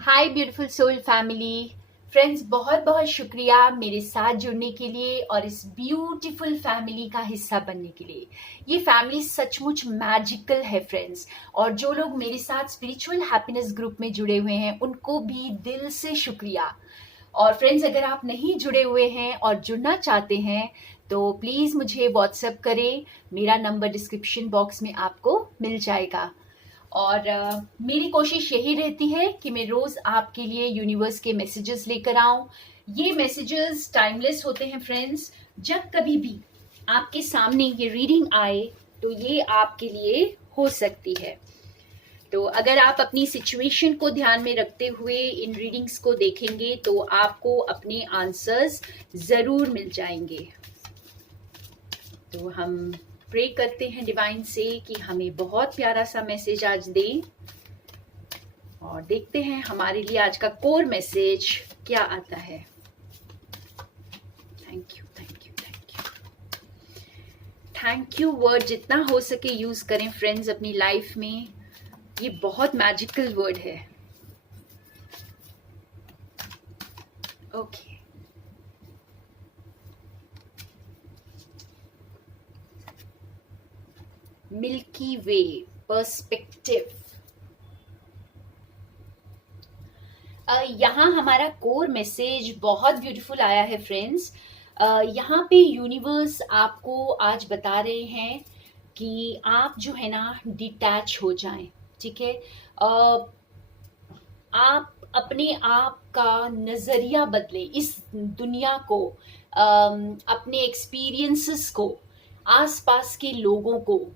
हाय beautiful soul family friends, बहुत बहुत शुक्रिया मेरे साथ जुड़ने के लिए और इस ब्यूटीफुल फैमिली का हिस्सा बनने के लिए। ये फैमिली सचमुच मैजिकल है फ्रेंड्स, और जो लोग मेरे साथ स्पिरिचुअल हैप्पीनेस ग्रुप में जुड़े हुए हैं उनको भी दिल से शुक्रिया। और फ्रेंड्स, अगर आप नहीं जुड़े हुए हैं और जुड़ना चाहते हैं तो प्लीज़ मुझे व्हाट्सएप करें। मेरा नंबर डिस्क्रिप्शन बॉक्स में आपको मिल जाएगा। और मेरी कोशिश यही रहती है कि मैं रोज़ आपके लिए यूनिवर्स के मैसेजेस लेकर आऊं। ये मैसेजेस टाइमलेस होते हैं फ्रेंड्स। जब कभी भी आपके सामने ये रीडिंग आए तो ये आपके लिए हो सकती है। तो अगर आप अपनी सिचुएशन को ध्यान में रखते हुए इन रीडिंग्स को देखेंगे तो आपको अपने आंसर्स ज़रूर मिल जाएंगे। तो हम प्रे करते हैं डिवाइन से कि हमें बहुत प्यारा सा मैसेज आज दें, और देखते हैं हमारे लिए आज का कोर मैसेज क्या आता है। Thank you, thank you, thank you, thank you word जितना हो सके यूज करें फ्रेंड्स अपनी लाइफ में। ये बहुत मैजिकल वर्ड है। ओके, मिल्की वे पर्सपेक्टिव। यहाँ हमारा कोर मैसेज बहुत ब्यूटीफुल आया है फ्रेंड्स। यहाँ पे यूनिवर्स आपको आज बता रहे हैं कि आप जो है ना डिटैच हो जाएं। ठीक है, आप अपने आप का नज़रिया बदलें, इस दुनिया को, अपने एक्सपीरियंसेस को, आसपास के लोगों को,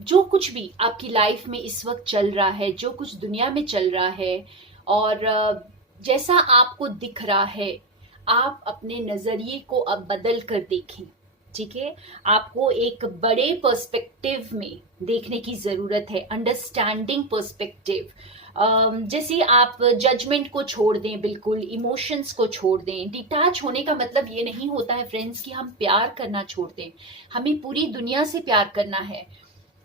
जो कुछ भी आपकी लाइफ में इस वक्त चल रहा है, जो कुछ दुनिया में चल रहा है और जैसा आपको दिख रहा है, आप अपने नज़रिए को अब बदल कर देखें। ठीक है, आपको एक बड़े पर्सपेक्टिव में देखने की ज़रूरत है, अंडरस्टैंडिंग पर्सपेक्टिव। जैसे आप जजमेंट को छोड़ दें, बिल्कुल इमोशंस को छोड़ दें। डिटैच होने का मतलब ये नहीं होता है फ्रेंड्स कि हम प्यार करना छोड़ दें। हमें पूरी दुनिया से प्यार करना है,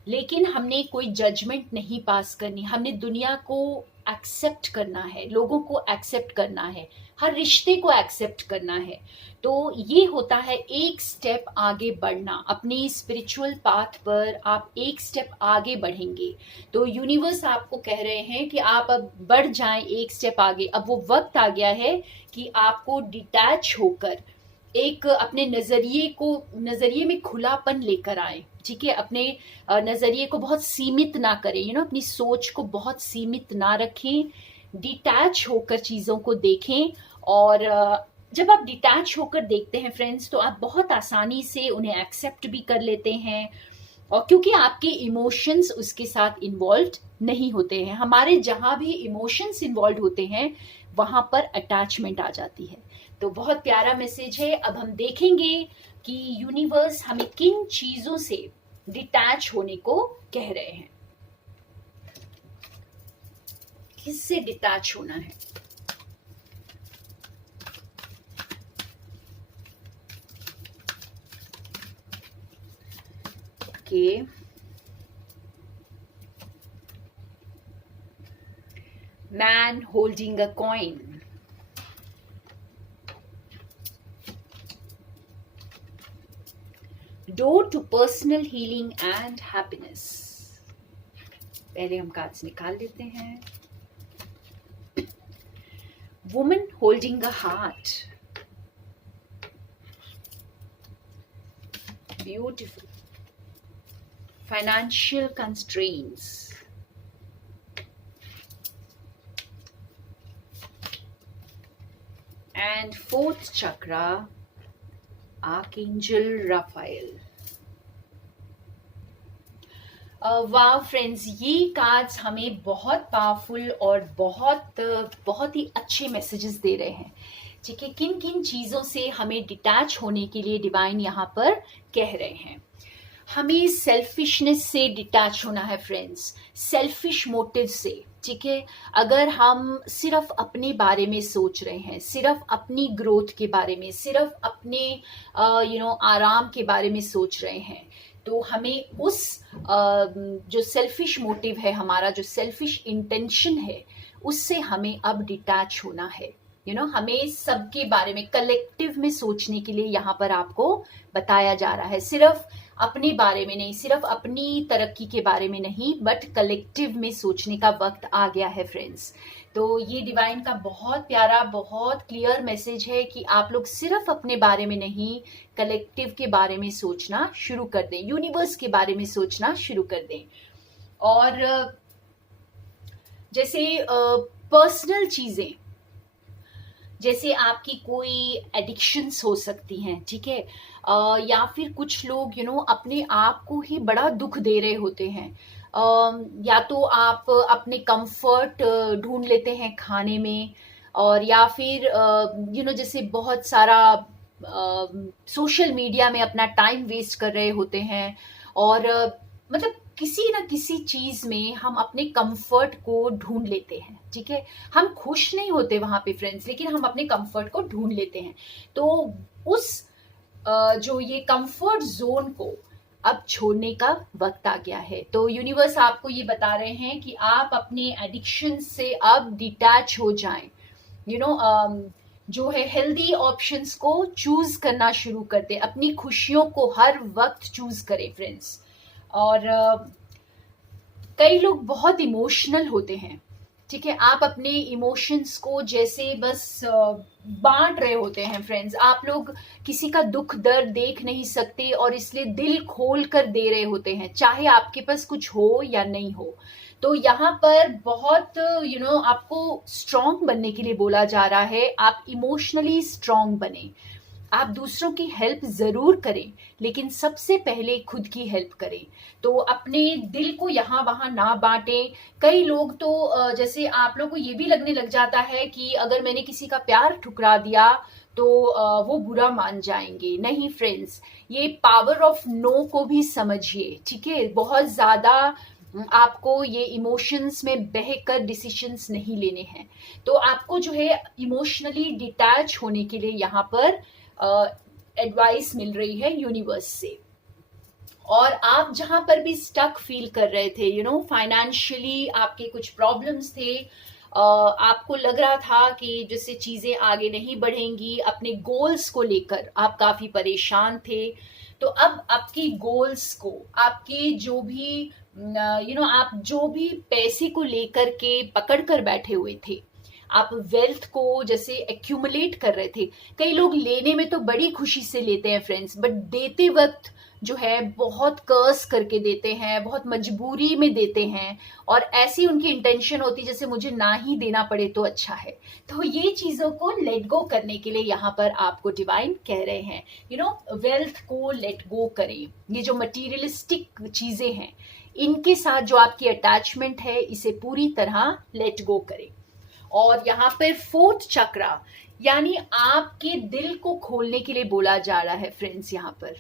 लेकिन हमने कोई जजमेंट नहीं पास करनी। हमने दुनिया को एक्सेप्ट करना है, लोगों को एक्सेप्ट करना है, हर रिश्ते को एक्सेप्ट करना है। तो ये होता है एक स्टेप आगे बढ़ना। अपनी स्पिरिचुअल पाथ पर आप एक स्टेप आगे बढ़ेंगे तो यूनिवर्स आपको कह रहे हैं कि आप अब बढ़ जाएं एक स्टेप आगे। अब वो वक्त आ गया है कि आपको डिटैच होकर एक अपने नजरिए में खुलापन लेकर आए। ठीक है, अपने नजरिए को बहुत सीमित ना करें, अपनी सोच को बहुत सीमित ना रखें। डिटैच होकर चीजों को देखें। और जब आप डिटैच होकर देखते हैं फ्रेंड्स तो आप बहुत आसानी से उन्हें एक्सेप्ट भी कर लेते हैं, और क्योंकि आपके इमोशंस उसके साथ इन्वॉल्व नहीं होते हैं। हमारे जहां भी इमोशंस इन्वॉल्व होते हैं वहां पर अटैचमेंट आ जाती है। तो बहुत प्यारा मैसेज है। अब हम देखेंगे कि यूनिवर्स हमें किन चीजों से डिटैच होने को कह रहे हैं, किससे डिटैच होना है। Okay, man holding a coin. Door to personal healing and happiness. पहले हम कार्ड्स निकाल लेते हैं। Woman holding a heart. Beautiful. Financial constraints. And fourth chakra, Archangel Raphael. वाह फ्रेंड्स, ये कार्ड्स हमें बहुत पावरफुल और बहुत ही अच्छे मैसेजेस दे रहे हैं। ठीक है, किन किन चीज़ों से हमें डिटैच होने के लिए डिवाइन यहाँ पर कह रहे हैं। हमें सेल्फिशनेस से डिटैच होना है फ्रेंड्स, सेल्फिश मोटिव से। ठीक है, अगर हम सिर्फ अपने बारे में सोच रहे हैं, सिर्फ अपनी ग्रोथ के बारे में, सिर्फ अपने आराम के बारे में सोच रहे हैं, तो हमें उस जो सेल्फिश मोटिव है, हमारा जो सेल्फिश इंटेंशन है, उससे हमें अब डिटैच होना है। हमें सबके बारे में कलेक्टिव में सोचने के लिए यहाँ पर आपको बताया जा रहा है। सिर्फ अपने बारे में नहीं, सिर्फ अपनी तरक्की के बारे में नहीं, बट कलेक्टिव में सोचने का वक्त आ गया है फ्रेंड्स। तो ये डिवाइन का बहुत प्यारा, बहुत क्लियर मैसेज है कि आप लोग सिर्फ अपने बारे में नहीं, कलेक्टिव के बारे में सोचना शुरू कर दें, यूनिवर्स के बारे में सोचना शुरू कर दें। और जैसे पर्सनल चीजें, जैसे आपकी कोई एडिक्शंस हो सकती हैं, ठीक है, या फिर कुछ लोग अपने आप को ही बड़ा दुख दे रहे होते हैं। या तो आप अपने कंफर्ट ढूंढ लेते हैं खाने में, और या फिर जैसे बहुत सारा सोशल मीडिया में अपना टाइम वेस्ट कर रहे होते हैं, और मतलब किसी ना किसी चीज में हम अपने कंफर्ट को ढूंढ लेते हैं, ठीक है। हम खुश नहीं होते वहां पे फ्रेंड्स, लेकिन हम अपने कंफर्ट को ढूंढ लेते हैं। तो उस जो ये कंफर्ट जोन को अब छोड़ने का वक्त आ गया है। तो यूनिवर्स आपको ये बता रहे हैं कि आप अपने एडिक्शन से अब डिटैच हो जाएं। जो है हेल्दी ऑप्शंस को चूज करना शुरू कर दें, अपनी खुशियों को हर वक्त चूज करें फ्रेंड्स। और कई लोग बहुत इमोशनल होते हैं, ठीक है। आप अपने इमोशंस को जैसे बस बांट रहे होते हैं फ्रेंड्स। आप लोग किसी का दुख दर्द देख नहीं सकते, और इसलिए दिल खोल कर दे रहे होते हैं, चाहे आपके पास कुछ हो या नहीं हो। तो यहाँ पर बहुत आपको स्ट्रांग बनने के लिए बोला जा रहा है। आप इमोशनली स्ट्रांग बने। आप दूसरों की हेल्प जरूर करें, लेकिन सबसे पहले खुद की हेल्प करें। तो अपने दिल को यहाँ वहां ना बांटें। कई लोग तो जैसे आप लोग को ये भी लगने लग जाता है कि अगर मैंने किसी का प्यार ठुकरा दिया तो वो बुरा मान जाएंगे। नहीं फ्रेंड्स, ये पावर ऑफ नो को भी समझिए, ठीक है। बहुत ज्यादा आपको ये इमोशंस में बहकर डिसीजंस नहीं लेने हैं। तो आपको जो है इमोशनली डिटैच होने के लिए यहाँ पर एडवाइस मिल रही है यूनिवर्स से। और आप जहां पर भी स्टक फील कर रहे थे, फाइनेंशियली आपके कुछ प्रॉब्लम्स थे, आपको लग रहा था कि जैसे चीजें आगे नहीं बढ़ेंगी, अपने गोल्स को लेकर आप काफी परेशान थे। तो अब आपकी गोल्स को, आपके जो भी आप जो भी पैसे को लेकर के पकड़ कर बैठे हुए थे, आप वेल्थ को जैसे एक्यूमुलेट कर रहे थे। कई लोग लेने में तो बड़ी खुशी से लेते हैं फ्रेंड्स, बट देते वक्त जो है बहुत कर्स करके देते हैं, बहुत मजबूरी में देते हैं, और ऐसी उनकी इंटेंशन होती जैसे मुझे ना ही देना पड़े तो अच्छा है। तो ये चीजों को लेट गो करने के लिए यहाँ पर आपको डिवाइन कह रहे हैं, वेल्थ को लेट गो करें। ये जो मटीरियलिस्टिक चीजें हैं, इनके साथ जो आपकी अटैचमेंट है, इसे पूरी तरह लेट गो करें। और यहाँ पर फोर्थ चक्रा, यानी आपके दिल को खोलने के लिए बोला जा रहा है फ्रेंड्स। यहाँ पर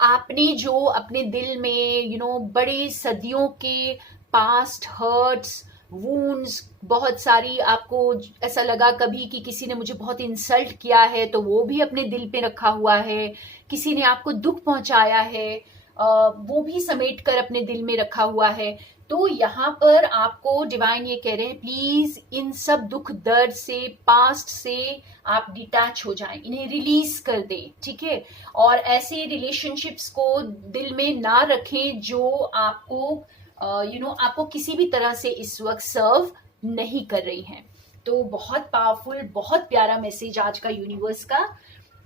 आपने जो अपने दिल में बड़े सदियों के पास्ट हर्ट्स, वूंड्स, बहुत सारी, आपको ऐसा लगा कभी कि किसी ने मुझे बहुत इंसल्ट किया है, तो वो भी अपने दिल पे रखा हुआ है। किसी ने आपको दुख पहुंचाया है, वो भी समेट कर अपने दिल में रखा हुआ है। तो यहाँ पर आपको डिवाइन ये कह रहे हैं, प्लीज इन सब दुख दर्द से, पास्ट से आप डिटैच हो जाएं, इन्हें रिलीज कर दें, ठीक है। और ऐसे रिलेशनशिप्स को दिल में ना रखें जो आपको आपको किसी भी तरह से इस वक्त सर्व नहीं कर रही हैं। तो बहुत पावरफुल, बहुत प्यारा मैसेज आज का यूनिवर्स का।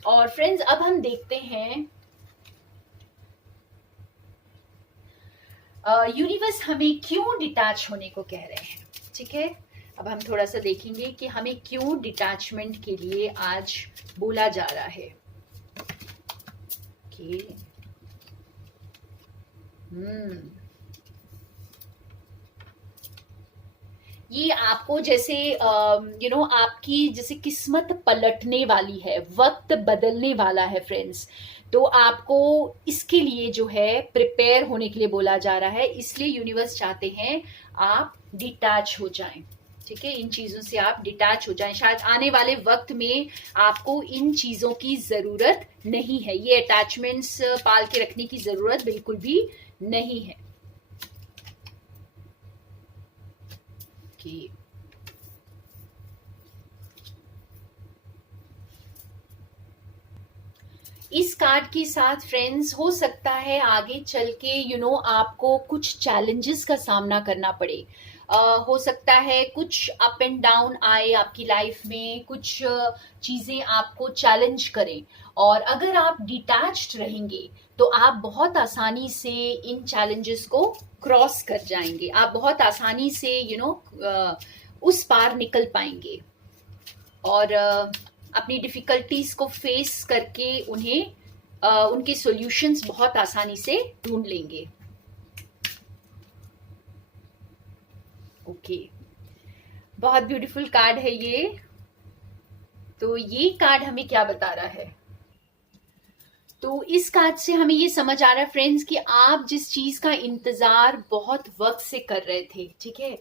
और फ्रेंड्स, अब हम देखते हैं यूनिवर्स हमें क्यों डिटैच होने को कह रहे हैं, ठीक है। अब हम थोड़ा सा देखेंगे कि हमें क्यों डिटैचमेंट के लिए आज बोला जा रहा है। ओके, ये आपको जैसे आपकी जैसे किस्मत पलटने वाली है, वक्त बदलने वाला है फ्रेंड्स। तो आपको इसके लिए जो है प्रिपेयर होने के लिए बोला जा रहा है। इसलिए यूनिवर्स चाहते हैं आप डिटैच हो जाएं, ठीक है। इन चीजों से आप डिटैच हो जाएं। शायद आने वाले वक्त में आपको इन चीजों की जरूरत नहीं है, ये अटैचमेंट्स पाल के रखने की जरूरत बिल्कुल भी नहीं है। ओके, इस कार्ड के साथ फ्रेंड्स हो सकता है आगे चल के आपको कुछ चैलेंजेस का सामना करना पड़े। हो सकता है कुछ अप एंड डाउन आए आपकी लाइफ में, कुछ चीजें आपको चैलेंज करें, और अगर आप डिटैच्ड रहेंगे तो आप बहुत आसानी से इन चैलेंजेस को क्रॉस कर जाएंगे, आप बहुत आसानी से उस पार निकल पाएंगे, और अपनी डिफिकल्टीज को फेस करके उन्हें उनके सॉल्यूशंस बहुत आसानी से ढूंढ लेंगे। ओके, बहुत ब्यूटीफुल कार्ड है ये। तो ये कार्ड हमें क्या बता रहा है? तो इस कार्ड से हमें ये समझ आ रहा है फ्रेंड्स कि आप जिस चीज का इंतजार बहुत वक्त से कर रहे थे, ठीक है,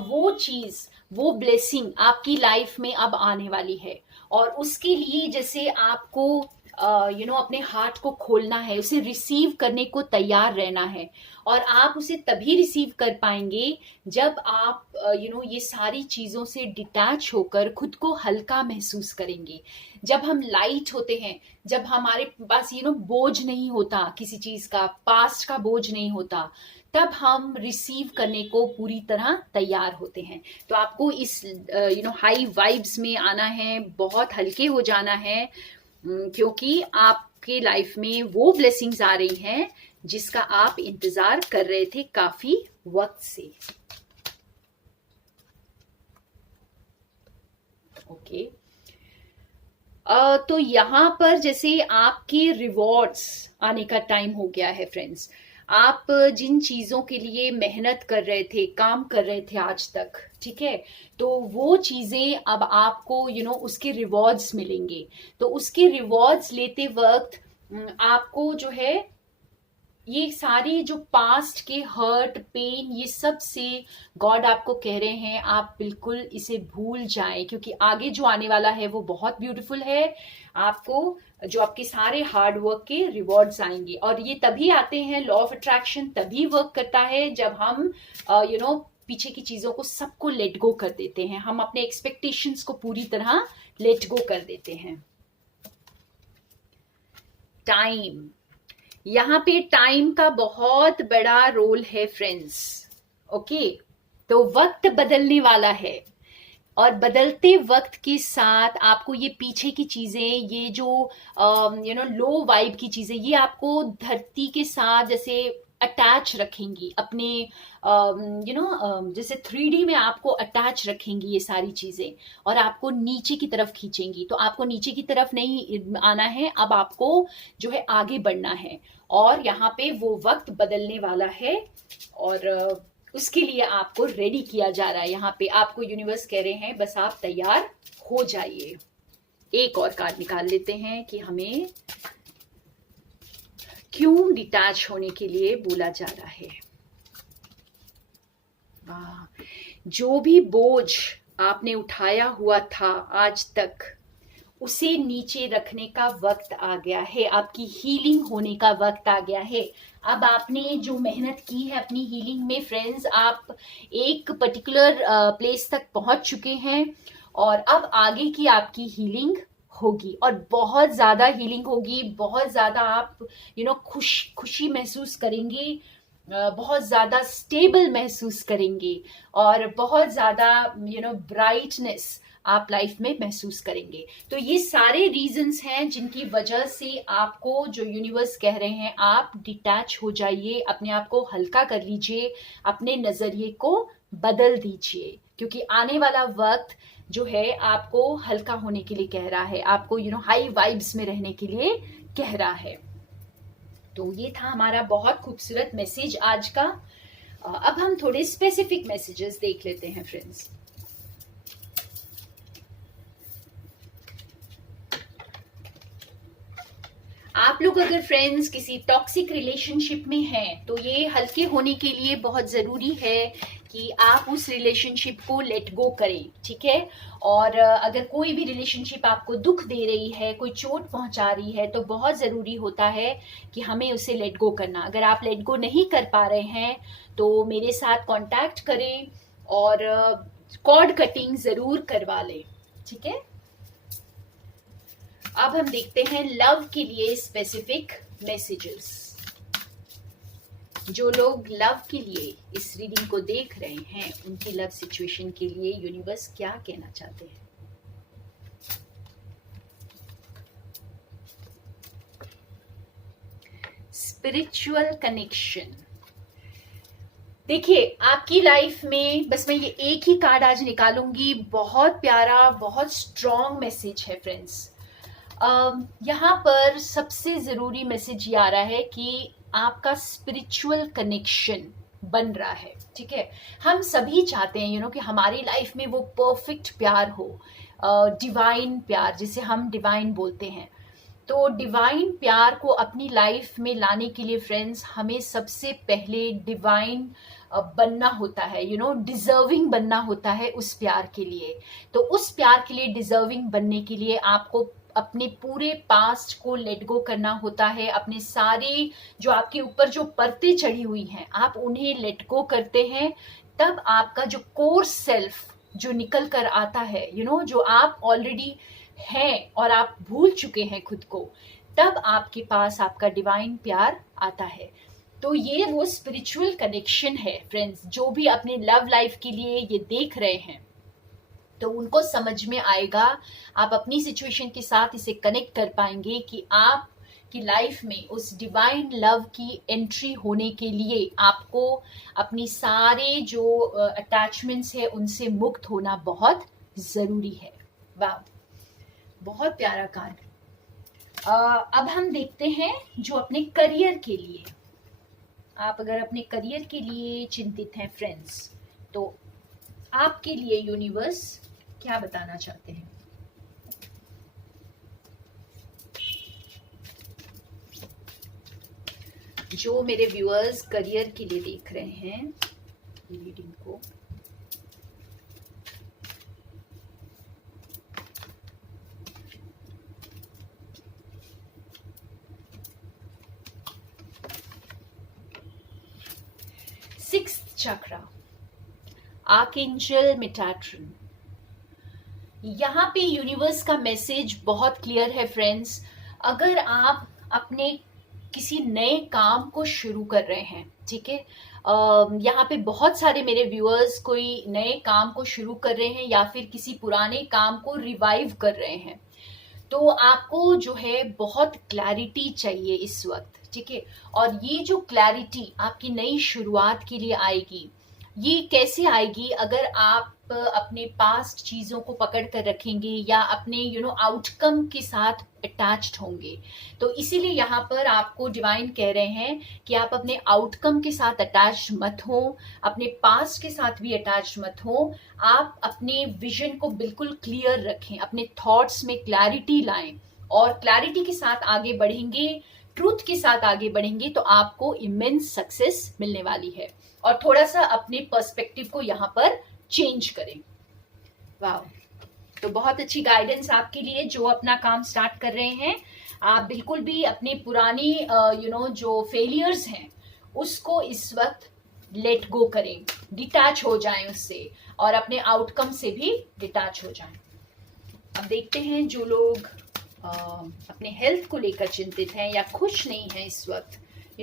वो चीज, वो ब्लेसिंग आपकी लाइफ में अब आने वाली है, और उसके लिए जैसे आपको अपने हार्ट को खोलना है, उसे रिसीव करने को तैयार रहना है, और आप उसे तभी रिसीव कर पाएंगे जब आप ये सारी चीजों से डिटैच होकर खुद को हल्का महसूस करेंगे। जब हम लाइट होते हैं, जब हमारे पास बोझ नहीं होता, किसी चीज का पास्ट का बोझ नहीं होता, तब हम रिसीव करने को पूरी तरह तैयार होते हैं। तो आपको इस हाई वाइब्स में आना है, बहुत हल्के हो जाना है, क्योंकि आपके लाइफ में वो ब्लेसिंग्स आ रही हैं जिसका आप इंतजार कर रहे थे काफी वक्त से। ओके, तो यहाँ पर जैसे आपके रिवॉर्ड्स आने का टाइम हो गया है फ्रेंड्स। आप जिन चीजों के लिए मेहनत कर रहे थे, काम कर रहे थे आज तक, ठीक है, तो वो चीजें अब आपको उसके रिवॉर्ड्स मिलेंगे। तो उसके रिवॉर्ड्स लेते वक्त आपको जो है ये सारी जो पास्ट के हर्ट, पेन, ये सब से गॉड आपको कह रहे हैं आप बिल्कुल इसे भूल जाएं, क्योंकि आगे जो आने वाला है वो बहुत ब्यूटीफुल है। आपको जो आपके सारे हार्ड वर्क के रिवॉर्ड्स आएंगे, और ये तभी आते हैं, लॉ ऑफ अट्रैक्शन तभी वर्क करता है जब हम पीछे की चीजों को सबको लेट गो कर देते हैं, हम अपने एक्सपेक्टेशंस को पूरी तरह लेट गो कर देते हैं। टाइम, यहाँ पे टाइम का बहुत बड़ा रोल है फ्रेंड्स। ओके, तो वक्त बदलने वाला है, और बदलते वक्त के साथ आपको ये पीछे की चीजें, ये जो लो वाइब की चीजें, ये आपको धरती के साथ जैसे अटैच रखेंगी, अपने जैसे 3D में आपको अटैच रखेंगी ये सारी चीजें, और आपको नीचे की तरफ खींचेंगी। तो आपको नीचे की तरफ नहीं आना है, अब आपको जो है आगे बढ़ना है, और यहाँ पे वो वक्त बदलने वाला है, और उसके लिए आपको रेडी किया जा रहा है। यहाँ पे आपको यूनिवर्स कह रहे हैं बस आप तैयार हो जाइए। एक और कार्ड निकाल लेते हैं कि हमें क्यों डिटैच होने के लिए बोला जा रहा है। जो भी बोझ आपने उठाया हुआ था आज तक, उसे नीचे रखने का वक्त आ गया है, आपकी हीलिंग होने का वक्त आ गया है। अब आपने जो मेहनत की है अपनी हीलिंग में फ्रेंड्स, आप एक पर्टिकुलर प्लेस तक पहुंच चुके हैं, और अब आगे की आपकी हीलिंग होगी, और बहुत ज्यादा हीलिंग होगी, बहुत ज्यादा आप खुशी महसूस करेंगे, बहुत ज्यादा स्टेबल महसूस करेंगे, और बहुत ज्यादा ब्राइटनेस आप लाइफ में महसूस करेंगे। तो ये सारे रीजंस हैं जिनकी वजह से आपको जो यूनिवर्स कह रहे हैं आप डिटैच हो जाइए, अपने आप को हल्का कर लीजिए, अपने नजरिए को बदल दीजिए, क्योंकि आने वाला वक्त जो है आपको हल्का होने के लिए कह रहा है, आपको हाई वाइब्स में रहने के लिए कह रहा है। तो ये था हमारा बहुत खूबसूरत मैसेज आज का। अब हम थोड़े स्पेसिफिक मैसेजेस देख लेते हैं फ्रेंड्स। आप लोग अगर फ्रेंड्स किसी टॉक्सिक रिलेशनशिप में हैं, तो ये हल्के होने के लिए बहुत जरूरी है कि आप उस रिलेशनशिप को लेट गो करें, ठीक है। और अगर कोई भी रिलेशनशिप आपको दुख दे रही है, कोई चोट पहुंचा रही है, तो बहुत जरूरी होता है कि हमें उसे लेट गो करना। अगर आप लेट गो नहीं कर पा रहे हैं तो मेरे साथ कांटेक्ट करें, और कॉर्ड कटिंग जरूर करवा लें, ठीक है। अब हम देखते हैं लव के लिए स्पेसिफिक मैसेजेस। जो लोग लव के लिए इस रीडिंग को देख रहे हैं, उनकी लव सिचुएशन के लिए यूनिवर्स क्या कहना चाहते हैं। Spiritual connection. देखिए, आपकी लाइफ में बस मैं ये एक ही कार्ड आज निकालूंगी। बहुत प्यारा, बहुत स्ट्रॉन्ग मैसेज है फ्रेंड्स। यहाँ पर सबसे जरूरी मैसेज ये आ रहा है कि आपका स्पिरिचुअल कनेक्शन बन रहा है, ठीक है। हम सभी चाहते हैं कि हमारी लाइफ में वो परफेक्ट प्यार हो, डिवाइन प्यार, जिसे हम डिवाइन बोलते हैं। तो डिवाइन प्यार को अपनी लाइफ में लाने के लिए फ्रेंड्स, हमें सबसे पहले डिवाइन बनना होता है, डिजर्विंग बनना होता है उस प्यार के लिए। तो उस प्यार के लिए डिजर्विंग बनने के लिए आपको अपने पूरे पास्ट को लेट गो करना होता है। अपने सारे जो आपके ऊपर जो परतें चढ़ी हुई हैं, आप उन्हें लेट गो करते हैं। तब आपका जो कोर सेल्फ जो निकल कर आता है, जो आप ऑलरेडी हैं और आप भूल चुके हैं खुद को, तब आपके पास आपका डिवाइन प्यार आता है। तो ये वो स्पिरिचुअल कनेक्शन है फ्रेंड्स। जो भी अपने लव लाइफ के लिए ये देख रहे हैं, तो उनको समझ में आएगा, आप अपनी सिचुएशन के साथ इसे कनेक्ट कर पाएंगे कि आप की लाइफ में उस डिवाइन लव की एंट्री होने के लिए आपको अपनी सारे जो अटैचमेंट्स है उनसे मुक्त होना बहुत जरूरी है। वाह, बहुत प्यारा कार्ड। अब हम देखते हैं जो अपने करियर के लिए, आप अगर अपने करियर के लिए चिंतित हैं फ्रेंड्स, तो आपके लिए यूनिवर्स क्या बताना चाहते हैं। जो मेरे व्यूअर्स करियर के लिए देख रहे हैं रीडिंग को, सिक्स्थ चक्रा, आर्कएंजल मेटाट्रॉन। यहाँ पे यूनिवर्स का मैसेज बहुत क्लियर है फ्रेंड्स। अगर आप अपने किसी नए काम को शुरू कर रहे हैं, ठीक है, यहाँ पे बहुत सारे मेरे व्यूअर्स कोई नए काम को शुरू कर रहे हैं या फिर किसी पुराने काम को रिवाइव कर रहे हैं, तो आपको जो है बहुत क्लैरिटी चाहिए इस वक्त, ठीक है। और ये जो क्लैरिटी आपकी नई शुरुआत के लिए आएगी, ये कैसे आएगी? अगर आप अपने पास्ट चीजों को पकड़ कर रखेंगे या अपने आउटकम के साथ अटैच्ड होंगे। तो इसीलिए यहाँ पर आपको डिवाइन कह रहे हैं कि आप अपने आउटकम के साथ अटैच मत हो, अपने पास्ट के साथ भी अटैच मत हो। आप अपने विजन को बिल्कुल क्लियर रखें, अपने थॉट्स में क्लैरिटी लाएं और क्लैरिटी के साथ आगे बढ़ेंगे, ट्रूथ के साथ आगे बढ़ेंगे, तो आपको इमेंस सक्सेस मिलने वाली है। और थोड़ा सा अपने पर्सपेक्टिव को यहाँ पर चेंज करें। वाह, तो बहुत अच्छी गाइडेंस आपके लिए जो अपना काम स्टार्ट कर रहे हैं। आप बिल्कुल भी अपने पुरानी जो फेलियर्स हैं उसको इस वक्त लेट गो करें, डिटैच हो जाएं उससे और अपने आउटकम से भी डिटैच हो जाएं। अब देखते हैं जो लोग अपने हेल्थ को लेकर चिंतित हैं या खुश नहीं हैं इस वक्त,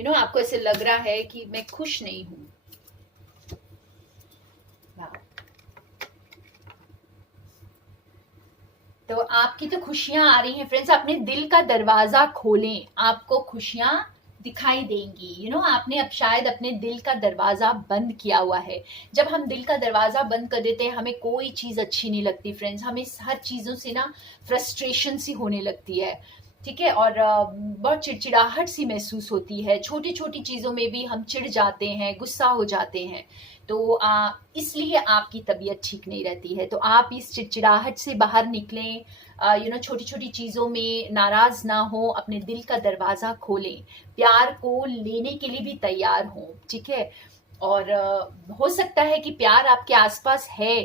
आपको ऐसे लग रहा है कि मैं खुश नहीं हूं। तो आपकी तो खुशियां आ रही हैं फ्रेंड्स। अपने दिल का दरवाजा खोलें, आपको खुशियां दिखाई देंगी। आपने अब शायद अपने दिल का दरवाजा बंद किया हुआ है। जब हम दिल का दरवाजा बंद कर देते हैं, हमें कोई चीज अच्छी नहीं लगती फ्रेंड्स। हमें हर चीजों से ना फ्रस्ट्रेशन सी होने लगती है, ठीक है, और बहुत चिड़चिड़ाहट सी महसूस होती है। छोटी छोटी चीजों में भी हम चिढ़ जाते हैं, गुस्सा हो जाते हैं। तो इसलिए आपकी तबीयत ठीक नहीं रहती है। तो आप इस चिड़चिड़ाहट से बाहर निकलें, छोटी छोटी चीजों में नाराज ना हो, अपने दिल का दरवाजा खोलें, प्यार को लेने के लिए भी तैयार हो, ठीक है। और हो सकता है कि प्यार आपके आसपास है,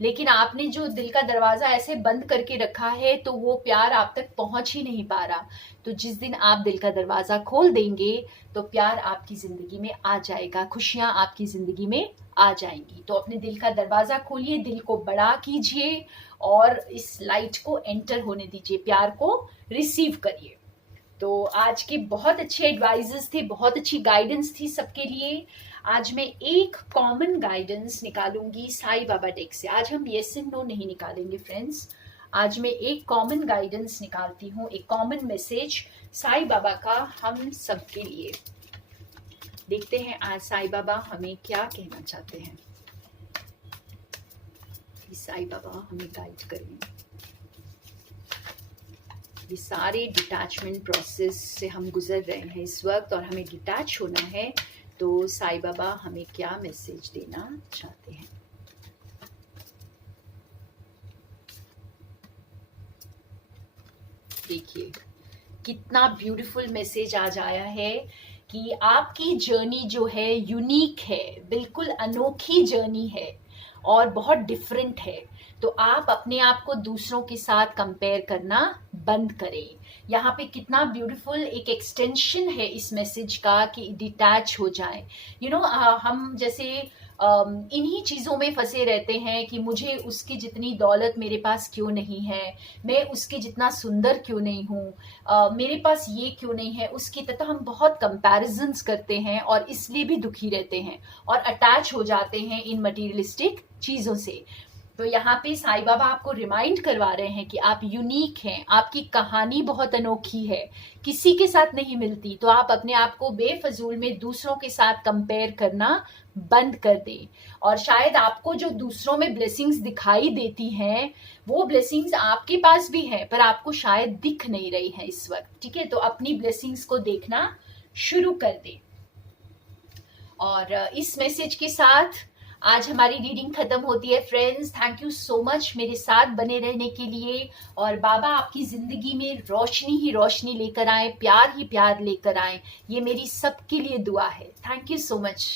लेकिन आपने जो दिल का दरवाजा ऐसे बंद करके रखा है तो वो प्यार आप तक पहुंच ही नहीं पा रहा। तो जिस दिन आप दिल का दरवाजा खोल देंगे तो प्यार आपकी जिंदगी में आ जाएगा, खुशियां आपकी जिंदगी में आ जाएंगी। तो अपने दिल का दरवाजा खोलिए, दिल को बड़ा कीजिए और इस लाइट को एंटर होने दीजिए, प्यार को रिसीव करिए। तो आज के बहुत अच्छे एडवाइजेस थे, बहुत अच्छी गाइडेंस थी सबके लिए। आज मैं एक common guidance निकालूंगी Sai Baba take से। आज हम यस एंड नो नहीं निकालेंगे फ्रेंड्स, आज मैं एक कॉमन गाइडेंस निकालती हूँ, एक कॉमन मैसेज साईं बाबा का हम सबके लिए। देखते हैं आज साईं बाबा हमें क्या कहना चाहते हैं। साईं बाबा हमें गाइड करें। ये सारे डिटैचमेंट प्रोसेस से हम गुजर रहे हैं इस वक्त और हमें डिटैच होना है, तो साईं बाबा हमें क्या मैसेज देना चाहते हैं। देखिए कितना ब्यूटीफुल मैसेज आज आया है कि आपकी जर्नी जो है यूनिक है, बिल्कुल अनोखी जर्नी है और बहुत डिफरेंट है। तो आप अपने आप को दूसरों के साथ कंपेयर करना बंद करें। यहाँ पे कितना ब्यूटीफुल एक एक्सटेंशन है इस मैसेज का कि डिटैच हो जाए। हम जैसे इन्हीं चीज़ों में फंसे रहते हैं कि मुझे उसकी जितनी दौलत मेरे पास क्यों नहीं है, मैं उसके जितना सुंदर क्यों नहीं हूँ, मेरे पास ये क्यों नहीं है उसकी, तथा हम बहुत कंपैरिजन्स करते हैं और इसलिए भी दुखी रहते हैं और अटैच हो जाते हैं इन मटीरियलिस्टिक चीज़ों से। तो यहाँ पे साईं बाबा आपको रिमाइंड करवा रहे हैं कि आप यूनिक हैं, आपकी कहानी बहुत अनोखी है, किसी के साथ नहीं मिलती। तो आप अपने आप को बेफजूल में दूसरों के साथ कंपेयर करना बंद कर दें। और शायद आपको जो दूसरों में ब्लेसिंग्स दिखाई देती हैं वो ब्लेसिंग्स आपके पास भी हैं, पर आपको शायद दिख नहीं रही हैं इस वक्त। ठीक है, तो अपनी ब्लेसिंग्स को देखना शुरू कर दें। और इस मैसेज के साथ आज हमारी रीडिंग खत्म होती है friends. Thank you so much मेरे साथ बने रहने के लिए। और बाबा आपकी जिंदगी में रोशनी ही रोशनी लेकर आए, प्यार ही प्यार लेकर आए, ये मेरी सबके लिए दुआ है। Thank you so much.